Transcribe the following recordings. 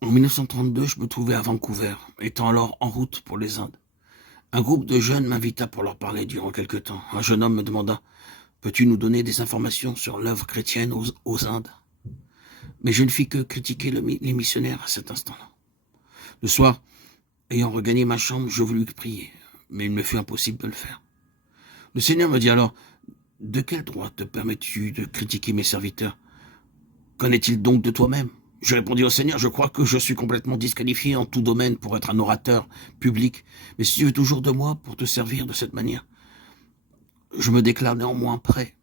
En 1932, je me trouvais à Vancouver, étant alors en route pour les Indes. Un groupe de jeunes m'invita pour leur parler durant quelque temps. Un jeune homme me demanda: peux-tu nous donner des informations sur l'œuvre chrétienne aux Indes? Mais je ne fis que critiquer les missionnaires à cet instant-là. Le soir, ayant regagné ma chambre, je voulus prier, mais il me fut impossible de le faire. Le Seigneur me dit alors: de quel droit te permets-tu de critiquer mes serviteurs? Qu'en est-il donc de toi-même? Je répondis au Seigneur: je crois que je suis complètement disqualifié en tout domaine pour être un orateur public, mais si tu veux toujours de moi pour te servir de cette manière, je me déclare néanmoins prêt.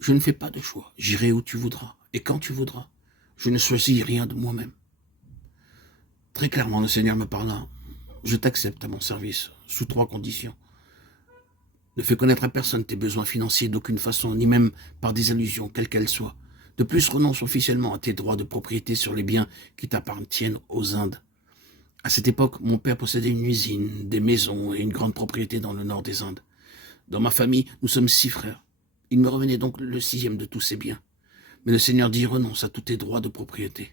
Je ne fais pas de choix, j'irai où tu voudras, et quand tu voudras. Je ne choisis rien de moi-même. Très clairement, le Seigneur me parla: je t'accepte à mon service, sous 3 conditions. Ne fais connaître à personne tes besoins financiers d'aucune façon, ni même par des allusions, quelles qu'elles soient. De plus, renonce officiellement à tes droits de propriété sur les biens qui t'appartiennent aux Indes. À cette époque, mon père possédait une usine, des maisons et une grande propriété dans le nord des Indes. Dans ma famille, nous sommes 6 frères. Il me revenait donc le 6e de tous ces biens. Mais le Seigneur dit: renonce à tous tes droits de propriété.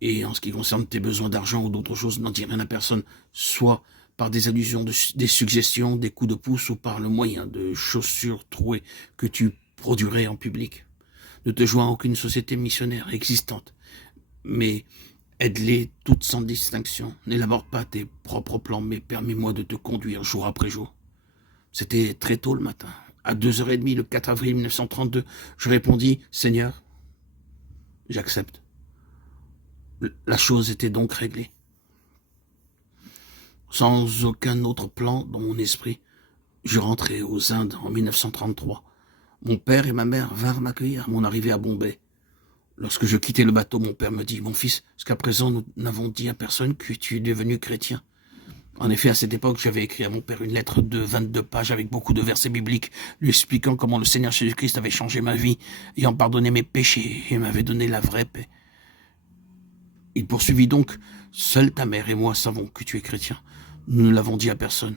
Et en ce qui concerne tes besoins d'argent ou d'autres choses, n'en dis rien à personne, soit par des allusions, des suggestions, des coups de pouce ou par le moyen de chaussures trouées que tu produirais en public. Ne te joins à aucune société missionnaire existante, mais aide-les toutes sans distinction. N'élabore pas tes propres plans, mais permets-moi de te conduire jour après jour. C'était très tôt le matin. À 2h30, le 4 avril 1932, je répondis: Seigneur, j'accepte. La chose était donc réglée. Sans aucun autre plan dans mon esprit, je rentrai aux Indes en 1933. Mon père et ma mère vinrent m'accueillir à mon arrivée à Bombay. Lorsque je quittai le bateau, mon père me dit: mon fils, jusqu'à présent nous n'avons dit à personne que tu es devenu chrétien. En effet, à cette époque, j'avais écrit à mon père une lettre de 22 pages avec beaucoup de versets bibliques, lui expliquant comment le Seigneur Jésus-Christ avait changé ma vie, ayant pardonné mes péchés et m'avait donné la vraie paix. Il poursuivit donc: seule ta mère et moi savons que tu es chrétien. Nous ne l'avons dit à personne.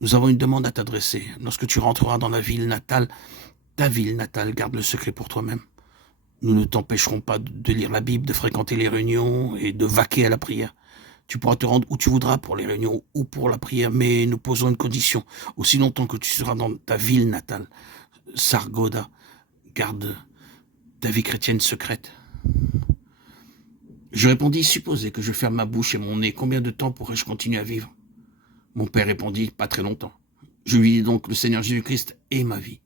Nous avons une demande à t'adresser. Lorsque tu rentreras dans ta ville natale, garde le secret pour toi-même. Nous ne t'empêcherons pas de lire la Bible, de fréquenter les réunions et de vaquer à la prière. Tu pourras te rendre où tu voudras pour les réunions ou pour la prière, mais nous posons une condition. Aussi longtemps que tu seras dans ta ville natale, Sargodha, garde ta vie chrétienne secrète. Je répondis: supposez que je ferme ma bouche et mon nez, combien de temps pourrais-je continuer à vivre? Mon père répondit: pas très longtemps. Je lui dis donc: le Seigneur Jésus-Christ est ma vie.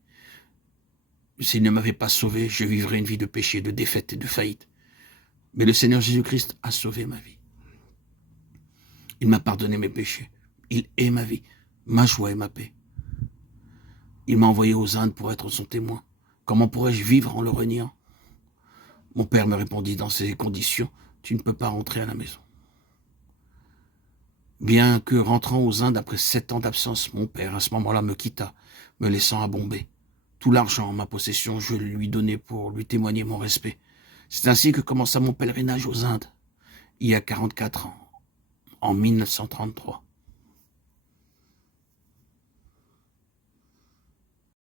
S'il ne m'avait pas sauvé, je vivrais une vie de péché, de défaite et de faillite. Mais le Seigneur Jésus-Christ a sauvé ma vie. Il m'a pardonné mes péchés. Il est ma vie, ma joie et ma paix. Il m'a envoyé aux Indes pour être son témoin. Comment pourrais-je vivre en le reniant? Mon père me répondit: dans ces conditions, tu ne peux pas rentrer à la maison. Bien que rentrant aux Indes après 7 ans d'absence, mon père à ce moment-là me quitta, me laissant à Bombay. Tout l'argent en ma possession, je le lui donnai pour lui témoigner mon respect. C'est ainsi que commença mon pèlerinage aux Indes, il y a 44 ans, en 1933.